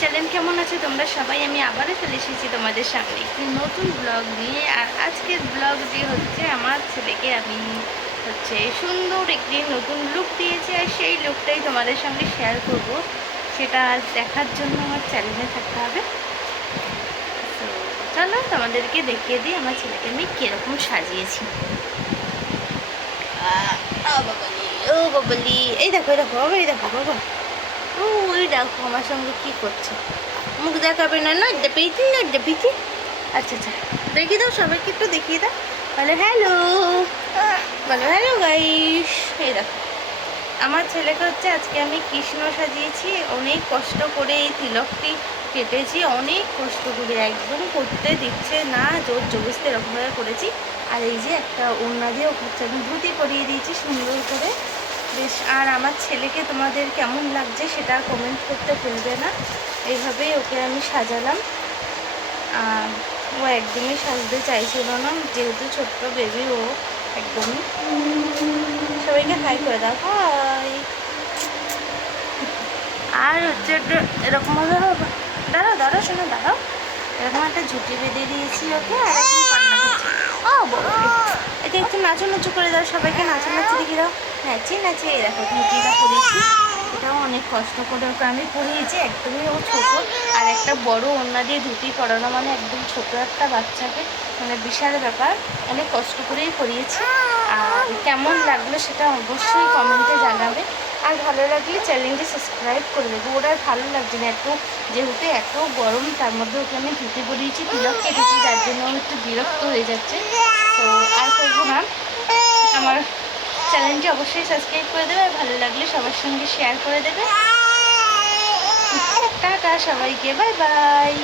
Channel কেমন আছে? তোমরা সবাই, আমি আবারও চলে এসেছি তোমাদের সামনে একটি নতুন ব্লগ নিয়ে। আর আজকের ব্লগ ব্লগটি হচ্ছে, আমার ছেলেকে আমি হচ্ছে সুন্দর একটি নতুন লুক দিয়েছি আর সেই লুকটাই তোমাদের সঙ্গে শেয়ার করব। সেটা দেখার জন্য আমার চ্যানেলে থাকতে হবে। তো চলো তোমাদেরকে দেখিয়ে দিই আমার ছেলেকে আমি কীরকম সাজিয়েছি। ও বাবালি। এই দেখো এই দেখো, বাবা, এই দেখো, বাবা। ও ওই দেখো আমার সঙ্গে কি করছে। মুখ দেখাবে না না ডেপিটি না ডেপিটি আচ্ছা আচ্ছা দেখিয়ে দাও, সবাইকে একটু দেখিয়ে দাও। বলো হ্যালো বলো হ্যালো গাইস এই দেখো, আমার ছেলেকে হচ্ছে আজকে আমি কৃষ্ণ সাজিয়েছি, অনেক কষ্ট করে এই তিলকটি কেটেছি, অনেক কষ্ট করে, একদম করতে দিচ্ছে না, জোর জবস্তি এরকমভাবে করেছি। আর এই যে একটা ওড়না দিয়ে ওকে হচ্ছে আমি ধুতি পরিয়ে দিয়েছি সুন্দর করে। বেশ আর আমার ছেলেকে তোমাদের কেমন লাগছে সেটা কমেন্ট করতে ভুলবে না। এইভাবেই ওকে আমি সাজালাম। আর ও একদমই সাজতে চাইছিল না, যেহেতু ছোট্ট বেবি ও একদমই। সবাইকে হাই করে দাও। হাই আর হচ্ছে এরকমভাবে দাঁড়াও দাঁড়াও, শোনো, দাঁড়াও। এরকম একটা ঝুঁটি বেঁধে দিয়েছি ওকে এটা একটু নাচো নাচু করে দাও, সবাইকে নাচো নাচি দেখি দাও। নাচি নাচি এই দেখো, ধুতিটা পরিয়েছি এটাও অনেক কষ্ট করে ওকে আমি পরিয়েছি, একদমই ও ছোট। আর একটা বড় ওড়না দিয়ে ধুতি পরানো মানে একদম ছোট একটা বাচ্চাকে মানে বিশাল ব্যাপার। অনেক কষ্ট করেই পরিয়েছি। আর কেমন লাগল সেটা অবশ্যই কমেন্টে জানাবে। আর ভালো লাগলে চ্যানেলটি সাবস্ক্রাইব করে দেবো। আর ভালো লাগছে না এত, যেহেতু এত গরম, তার মধ্যে ওকে আমি ধুতি পরিয়েছি। তিলক কেটেছি যার জন্য একটু বিরক্ত হয়ে যাচ্ছে। তো আর করব না। আমার চ্যানেলটি অবশ্যই সাবস্ক্রাইব করে দেবে আর ভালো লাগলে সবার সঙ্গে শেয়ার করে দেবে। টাটা সবাইকে বাই বাই